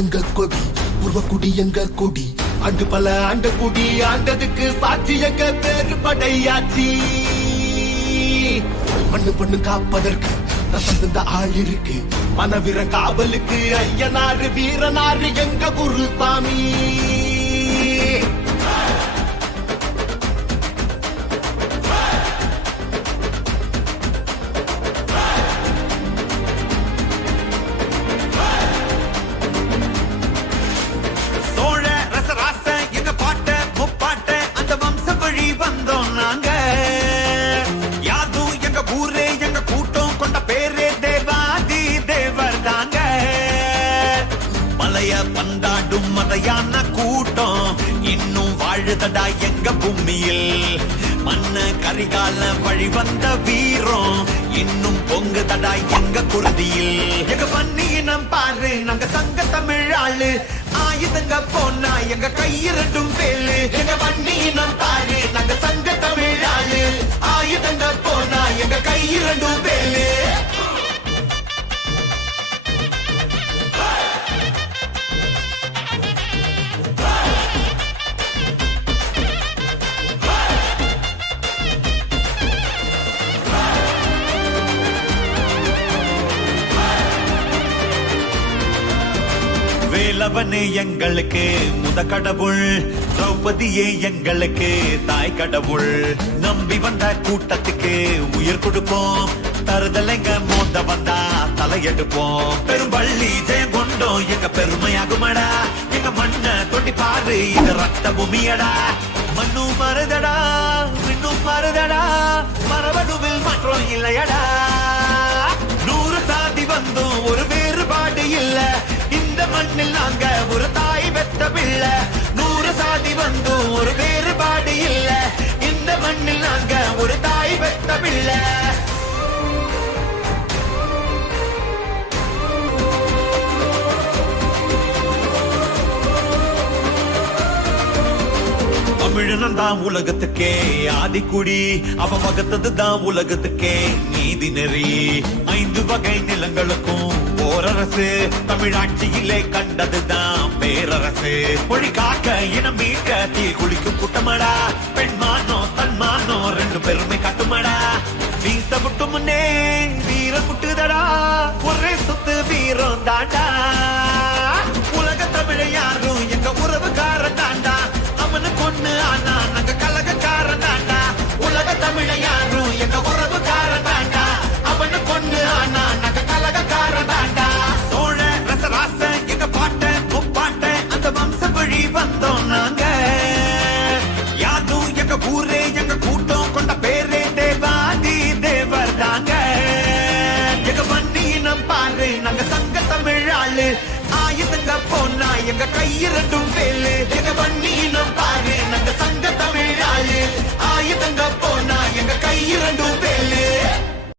எங்க கொடி உருவக்குடி எங்க கொடி அண்டு பல ஆண்ட குடி ஆண்டதுக்கு சாட்சி எங்க பேரு படையாச்சி மண்ணு பொண்ணு காப்பதற்கு ரசந்த ஆள் இருக்கு மனவீர காவலுக்கு ஐயனாறு வீரனாறு எங்க குருசாமி பந்தாடும் மதையான கூட்டம் இன்னும் வாழுதடா எங்க பூமியில் மண்ண கரிகால வழி வந்த வீரம் இன்னும் பொங்குதடா எங்க குருதியில் எங்க பன்னியினம் பாரு நாங்க சங்க தமிழ் ஆளு ஆயுதங்க போனா எங்க கையிரண்டும் வேலு எங்க பன்னியினம் பாரு நாங்க சங்க தமிழ் ஆளு ஆயுதங்க போனா எங்க கையிரண்டும் வேலு வேலவனே எங்களுக்கு முத கடவுள் திரௌபதியே எங்களுக்கு தாய் கடவுள் நம்பி வந்த கூட்டத்துக்கு உயிர் கொடுப்போம் தருதலைங்க மோத வந்தா தலையெடுப்போம் பெரும்பள்ளி ஜெயம் கொண்டோம் எங்க பெருமையாகுமடா எங்க மண்ண தொட்டி பாரு இது ரத்த பூமியடா மண்ணும் மருதடா விண்ணும் மருதடா மரபணுவில் மாற்றம் இல்லையடா 100 சாதி வந்தும் ஒரு வேறுபாடு இல்ல இந்த மண்ணில் நாங்க ஒரு தாய் பெத்த பிள்ளை 100 சாதி வந்தும் ஒரு வேறுபாடு இல்ல இந்த மண்ணில் நாங்க ஒரு தாய் பெத்த பிள்ளை தமிழன் தான் உலகத்துக்கே ஆதிக்குடி அவ வகுத்ததுதான் உலகத்துக்கே நீதி நெறி 5 வகை நிலங்களுக்கும் ஓரரசு தமிழாட்சியிலே கண்டதுதான் பேரரசு மொழி காக்க இனம் மீட்க தீ குளிக்கும் கூட்டமடா பெண்மானோ தன்மானோ 2 பெருமை காட்டுமடா வீச முட்டு முன்னே வீர முட்டுதடா ஒரே சொத்து வீரம் தாண்டா உலக தமிழ யாரும் எங்க உறவுக்காரன் தாண்டா அவனு கொண்டு ஆனா நாங்க கலகக்காரன் தாண்டா உலக தமிழ யாரும் எங்க உறவுக்காரன் தாண்டா அவனு கொண்டு ஆனா நாங்க கலகக்காரன் தாண்டா சோழ ரசராச எங்க பாட்ட முப்பாட்ட அந்த வம்ச வழி வந்தோம் நாங்க யாதும் எங்க ஊரே எங்க கூட்டம் கொண்ட பேரே தேவாதி தேவர் தாங்க எங்க வன்னியினம் பாரு நாங்க சங்க தமிழ் ஆளு ஆயுதங்க போனா எங்க கையிரண்டும் வேலு எங்க வன்னி